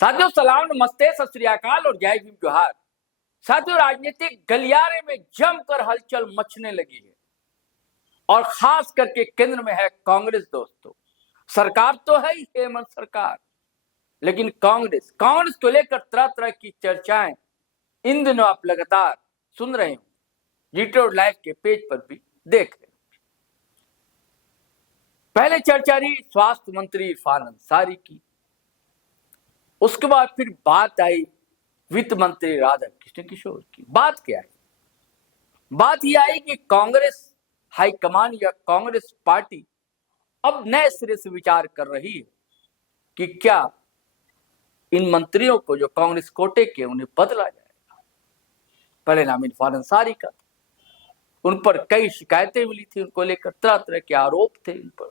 साथियों सलाम, नमस्ते, सत श्री अकाल और जय भीम जोहार। साथियों राजनीतिक गलियारे में जमकर हलचल मचने लगी है और खास करके केंद्र में है कांग्रेस। दोस्तों सरकार तो है ही हेमंत सरकार, लेकिन कांग्रेस को लेकर तरह तरह की चर्चाएं इन दिनों आप लगातार सुन रहे हो, जीटो लाइव के पेज पर भी देख रहे हो। पहले चर्चा रही स्वास्थ्य मंत्री इरफान अंसारी की, उसके बाद फिर बात आई वित्त मंत्री राधाकृष्ण किशोर की। बात क्या है? बात यह आई कि कांग्रेस हाईकमान या कांग्रेस पार्टी अब नए सिरे से विचार कर रही है कि क्या इन मंत्रियों को जो कांग्रेस कोटे के उन्हें बदला जाएगा। पहले नाम इरफान अंसारी का, उन पर कई शिकायतें मिली थी, उनको लेकर तरह तरह के आरोप थे इन पर,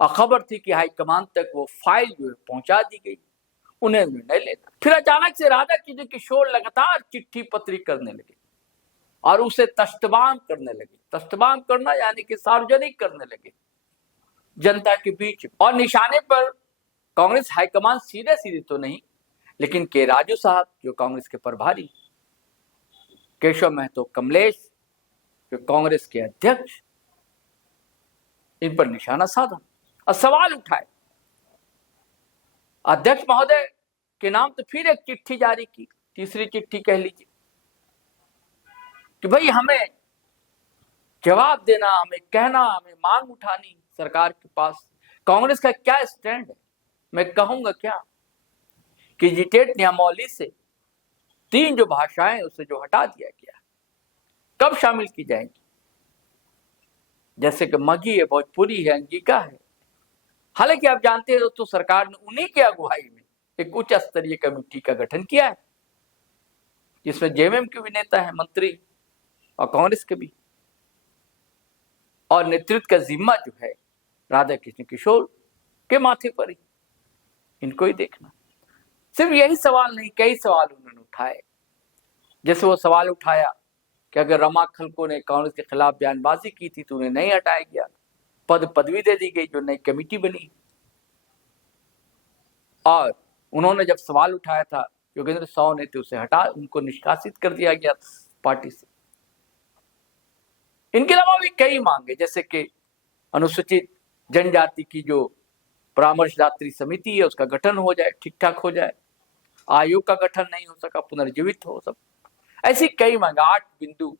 और खबर थी कि हाईकमान तक वो फाइल जो है पहुंचा दी गई, उन्हें निर्णय लेना। फिर अचानक से राधाकृष्ण किशोर लगातार चिट्ठी पत्री करने लगे और उसे तख्तबाम करने लगे। तख्तबाम करना यानी कि सार्वजनिक करने लगे जनता के बीच, और निशाने पर कांग्रेस हाईकमान सीधे सीधे तो नहीं, लेकिन के राजू साहब जो कांग्रेस के प्रभारी, केशव महतो कमलेश जो कांग्रेस के अध्यक्ष, इन पर निशाना साधा और सवाल उठाए। अध्यक्ष महोदय के नाम तो फिर एक चिट्ठी जारी की, तीसरी चिट्ठी कह लीजिए, कि भाई हमें जवाब देना, हमें कहना, हमें मांग उठानी सरकार के पास। कांग्रेस का क्या स्टैंड है? मैं कहूंगा क्या कि जीटेट नियमावली से 3 जो भाषाएं उसे जो हटा दिया गया, कब शामिल की जाएंगी? जैसे कि मगही है, भोजपुरी है, अंगिका है। हालांकि आप जानते हो तो सरकार ने उन्हीं की अगुवाई में एक उच्च स्तरीय कमेटी का गठन किया है, जिसमें जेएमएम के भी नेता है, मंत्री, और कांग्रेस के भी, और नेतृत्व का जिम्मा जो है राधाकृष्ण किशोर के माथे पर ही, इनको ही देखना। सिर्फ यही सवाल नहीं, कई सवाल उन्होंने उठाए। जैसे वो सवाल उठाया कि अगर रमा खलको ने कांग्रेस के खिलाफ बयानबाजी की थी तो उन्हें नहीं हटाया गया, पदवी दे दी गई जो नई कमेटी बनी। और उन्होंने जब सवाल उठाया था योगेंद्र साव ने, तो उसे हटा, उनको निष्कासित कर दिया गया पार्टी से। इनके अलावा भी कई मांगे, जैसे कि अनुसूचित जनजाति की जो परामर्शदात्री समिति है उसका गठन हो जाए, ठीक ठाक हो जाए, आयोग का गठन नहीं हो सका, पुनर्जीवित हो सब। ऐसी कई मांगे, 8 बिंदु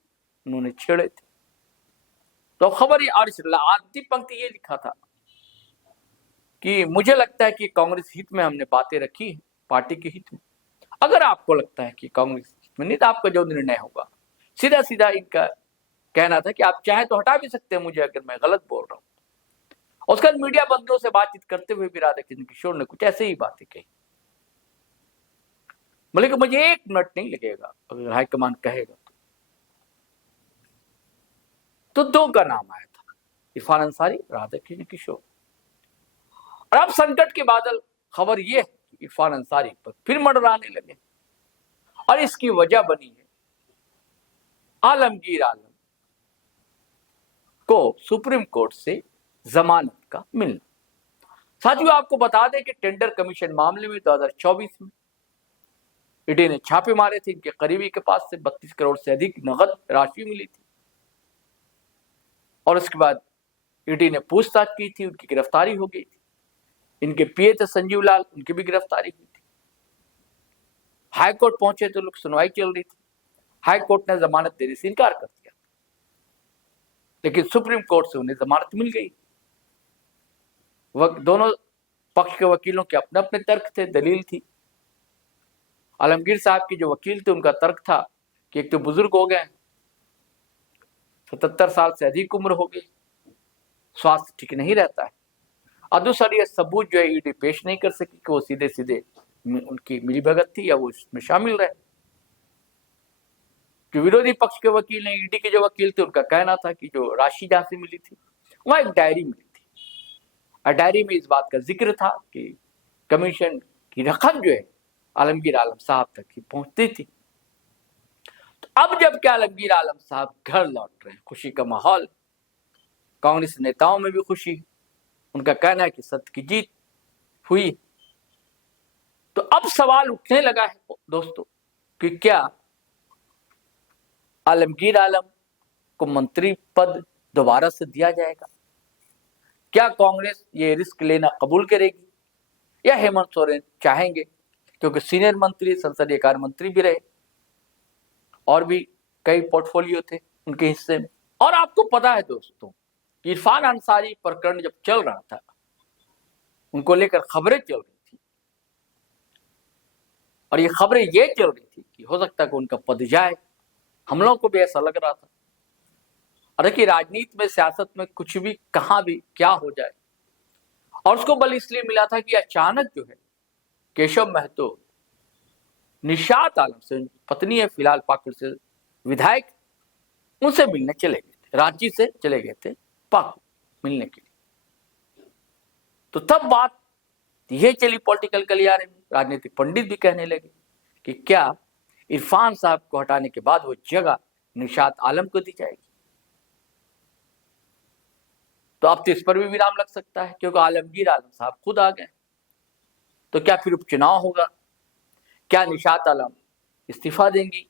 उन्होंने छेड़े थे। तो खबर ये आधी पंक्ति ये लिखा था कि मुझे लगता है कि कांग्रेस हित में हमने बातें रखी है, पार्टी के हित में। अगर आपको लगता है कि कांग्रेस हित में नहीं, तो आपका जो निर्णय होगा। सीधा सीधा इनका कहना था कि आप चाहे तो हटा भी सकते हैं मुझे अगर मैं गलत बोल रहा हूं। उसके बाद मीडिया बंधुओं से बातचीत करते हुए भी राधाकृष्ण किशोर ने कुछ ऐसे ही बातें कही। बोले कि मुझे 1 मिनट नहीं लगेगा अगर हाईकमान कहेगा तो 2 का नाम आया था, इरफान अंसारी, राधाकृष्ण किशोर। और अब संकट के बादल खबर यह है कि इरफान अंसारी पर फिर मंडराने लगे, और इसकी वजह बनी है आलमगीर आलम को सुप्रीम कोर्ट से जमानत का मिलना। साथियों आपको बता दें कि टेंडर कमीशन मामले में 2024 में ईडी ने छापे मारे थे, इनके करीबी के पास से 32 करोड़ से अधिक नगद राशि मिली थी, और उसके बाद ईडी ने पूछताछ की थी, उनकी गिरफ्तारी हो गई थी। इनके पीए थे संजीव लाल, उनकी भी गिरफ्तारी हुई थी। हाईकोर्ट पहुंचे तो लोग, सुनवाई चल रही थी, हाईकोर्ट ने जमानत देने से इनकार कर दिया, लेकिन सुप्रीम कोर्ट से उन्हें जमानत मिल गई। दोनों पक्ष के वकीलों के अपने अपने तर्क थे, दलील थी। आलमगीर साहब के जो वकील थे उनका तर्क था कि एक तो बुजुर्ग हो गए, 77 साल से अधिक उम्र हो गई, स्वास्थ्य ठीक नहीं रहता है, और दूसरा ये सबूत जो है ईडी पेश नहीं कर सकी कि वो सीधे सीधे उनकी मिलीभगत थी या वो इसमें शामिल रहे। जो विरोधी पक्ष के वकील ने, ईडी के जो वकील थे, उनका कहना था कि जो राशि जहां से मिली थी वहां एक डायरी मिली थी, और डायरी में इस बात का जिक्र था कि कमीशन की रकम जो है आलमगीर आलम साहब तक ही पहुंचती थी। तो अब जब क्या आलमगीर आलम साहब घर लौट रहे हैं, खुशी का माहौल, कांग्रेस नेताओं में भी खुशी, उनका कहना है कि सत्य की जीत हुई। तो अब सवाल उठने लगा है दोस्तों कि क्या आलमगीर आलम को मंत्री पद दोबारा से दिया जाएगा? क्या कांग्रेस ये रिस्क लेना कबूल करेगी या हेमंत सोरेन चाहेंगे, क्योंकि सीनियर मंत्री, संसदीय कार्य मंत्री भी रहे और भी कई पोर्टफोलियो थे उनके हिस्से में। और आपको पता है दोस्तों, इरफान अंसारी प्रकरण जब चल रहा था, उनको लेकर खबरें चल रही थी और ये खबरें ये चल रही थी कि हो सकता है कि उनका पद जाए। हम लोगों को भी ऐसा लग रहा था। और देखिए, राजनीति में, सियासत में कुछ भी कहां भी क्या हो जाए, और उसको बल इसलिए मिला था कि अचानक जो है केशव महतो निशात आलम से, पत्नी है फिलहाल पाकुड़ से विधायक, उनसे मिलने चले गए थे, रांची से चले गए थे पाकुड़ मिलने के लिए। तो तब बात ये चली पॉलिटिकल गलियारे में, राजनीतिक पंडित भी कहने लगे कि क्या इरफान साहब को हटाने के बाद वो जगह निशात आलम को दी जाएगी। तो अब तो इस पर भी विराम लग सकता है, क्योंकि आलमगीर आलम साहब खुद आ गए। तो क्या फिर उपचुनाव होगा? क्या निशात आलम इस्तीफा देंगी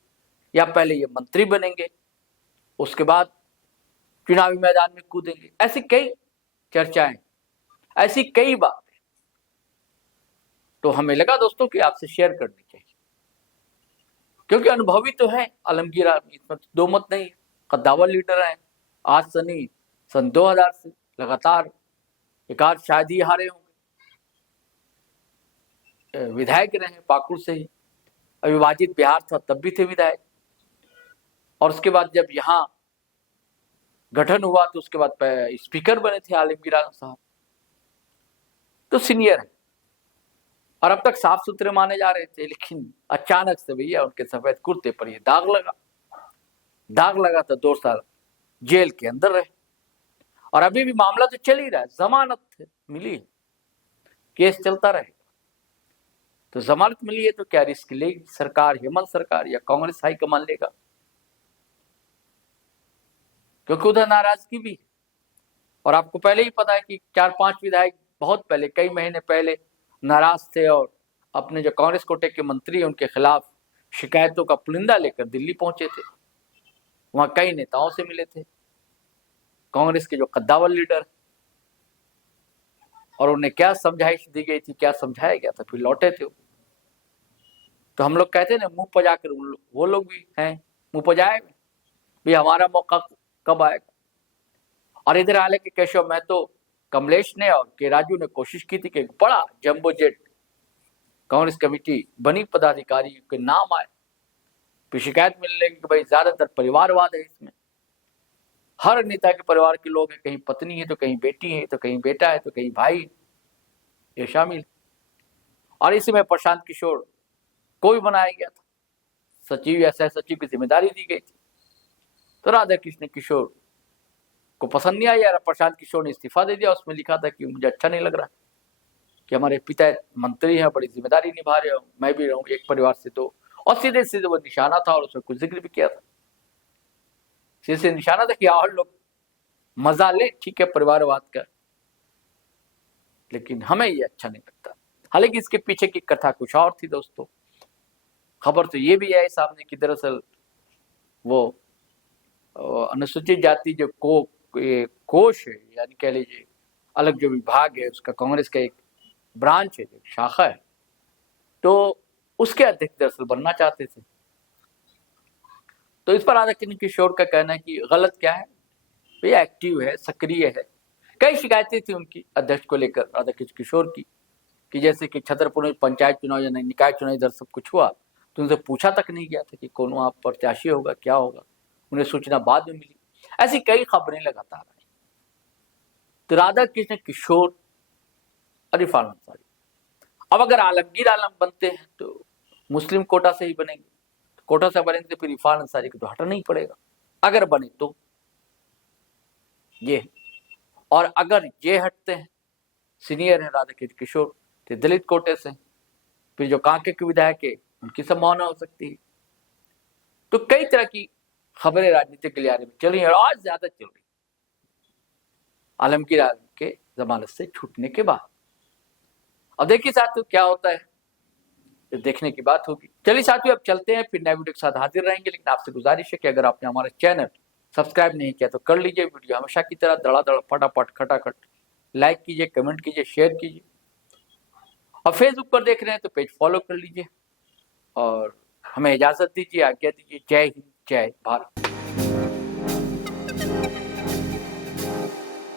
या पहले ये मंत्री बनेंगे, उसके बाद चुनावी मैदान में कूदेंगे? ऐसी कई चर्चाएं, ऐसी कई बातें तो हमें लगा दोस्तों कि आपसे शेयर करनी चाहिए, क्योंकि अनुभवी तो है आलमगीर आलम, इसमें तो दो मत नहीं। कद्दावर लीडर हैं, आज से नहीं, सन 2000 से लगातार एक आध शायद ही हारे होंगे, विधायक रहे पाकुड़ से ही, अविभाजित बिहार था तब भी थे विधायक, और उसके बाद जब यहाँ गठन हुआ तो उसके बाद स्पीकर बने थे आलमगीर आलम साहब। तो सीनियर है और अब तक साफ सुथरे माने जा रहे थे, लेकिन अचानक से भैया उनके सफेद कुर्ते पर ये दाग लगा तो 2 साल जेल के अंदर रहे। और अभी भी मामला तो चल ही रहा है, जमानत मिली है, केस चलता रहेगा। तो जमानत मिली है तो क्या रिस्क लेगी सरकार, हेमंत सरकार या कांग्रेस हाईकमान लेगा? क्योंकि उधर नाराजगी भी है। और आपको पहले ही पता है कि 4-5 विधायक बहुत पहले, कई महीने पहले नाराज थे और अपने जो कांग्रेस कोटे के मंत्री हैं उनके खिलाफ शिकायतों का पुलिंदा लेकर दिल्ली पहुंचे थे। वहां कई नेताओं से मिले थे, कांग्रेस के जो कद्दावर लीडर, और उन्हें क्या समझाइश दी गई थी, क्या समझाया गया था, फिर लौटे थे। तो हम लोग कहते हैं ना, मुंह पजाकर वो लोग भी हैं मुंह पजाए भी, हमारा मौका कब आएगा। और इधर हालांकि केशव महतो, कमलेश ने और के राजू ने कोशिश की थी कि एक बड़ा जंबो जेट कांग्रेस कमेटी बनी पदाधिकारी के नाम आए, फिर शिकायत मिलने लगी कि भाई ज्यादातर परिवारवाद है इसमें, हर नेता के परिवार के लोग हैं, कहीं पत्नी है तो कहीं बेटी है तो कहीं बेटा है तो कहीं भाई, ये शामिल। और इसी में प्रशांत किशोर को भी बनाया गया था, सचिव या सह सचिव की जिम्मेदारी दी गई थी। तो राधा कृष्ण किशोर को पसंद नहीं आया, प्रशांत किशोर ने इस्तीफा दे दिया। उसमें लिखा था कि मुझे अच्छा नहीं लग रहा कि हमारे पिता मंत्री हैं, बड़ी जिम्मेदारी निभा रहे हो, मैं भी रहूं एक परिवार से। तो और सीधे सीधे वो निशाना था और उसमें कुछ जिक्र भी किया था, सीधे से निशाना था कि और लोग मजा ले, ठीक है परिवारवाद का, लेकिन हमें ये अच्छा नहीं लगता। हालांकि इसके पीछे की कथा कुछ और थी दोस्तों। खबर तो ये भी है सामने कि दरअसल वो अनुसूचित जाति जो कोष है, यानी कह लीजिए अलग जो विभाग है उसका, कांग्रेस का एक ब्रांच है, शाखा है, तो उसके अध्यक्ष दरअसल बनना चाहते थे। तो इस पर राधा कृष्ण किशोर का कहना है कि गलत क्या है, भैया एक्टिव है, सक्रिय है। कई शिकायतें थी उनकी अध्यक्ष को लेकर, राधा कृष्ण किशोर की, कि जैसे कि छतरपुर में पंचायत चुनाव या निकाय चुनाव इधर सब कुछ हुआ तो उनसे पूछा तक नहीं गया था कि कौन वहां प्रत्याशी होगा, क्या होगा, उन्हें सूचना बाद में मिली। ऐसी कई खबरें लगातार आई। तो राधा कृष्ण किशोर और इरफान अंसारी, अब अगर आलमगीर आलम बनते हैं तो मुस्लिम कोटा से ही बनेंगे, कोटा से बनेंगे तो फिर इरफान अंसारी को तो हटना नहीं पड़ेगा अगर बने तो ये। और अगर ये हटते हैं, सीनियर है राधा कृष्ण किशोर, तो दलित कोटे से, फिर जो कांके के विधायक है उनकी संभावना हो सकती है। तो कई तरह की खबरें राजनीतिक गलियारे में चल रही है और आज ज्यादा चल रही आलमगीर आलम के जमानत से छूटने के बाद। अब देखिए साथियों क्या होता है, ये देखने की बात होगी। चलिए साथियों, अब चलते हैं, फिर नए वीडियो के साथ हाजिर रहेंगे। लेकिन आपसे गुजारिश है कि अगर आपने हमारा चैनल सब्सक्राइब नहीं किया तो कर लीजिए। वीडियो हमेशा की तरह धड़ाधड़ फटाफट खटाखट लाइक कीजिए, कमेंट कीजिए, शेयर कीजिए। और फेसबुक पर देख रहे हैं तो पेज फॉलो कर लीजिए। और हमें इजाजत दीजिए, आज्ञा दीजिए। जय हिंद, जय भारत।